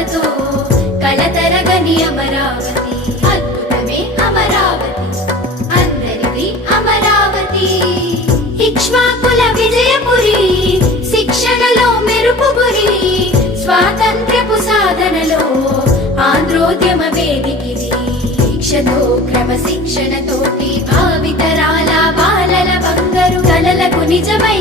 కళతో కళతరగని అమరావతి, అద్భుతమే అమరావతి, అందరిది అమరావతి. ఇక్ష్వాకుల విజయపురి, శిక్షణలో మెరుపుగురి, స్వాతంత్ర్యపు సాధనలో ఆంధ్రోద్యమ వేదికిది. దీక్షతో క్రమశిక్షణతోటి భావితరాల బాలల బంగారు కలలకు నిజమై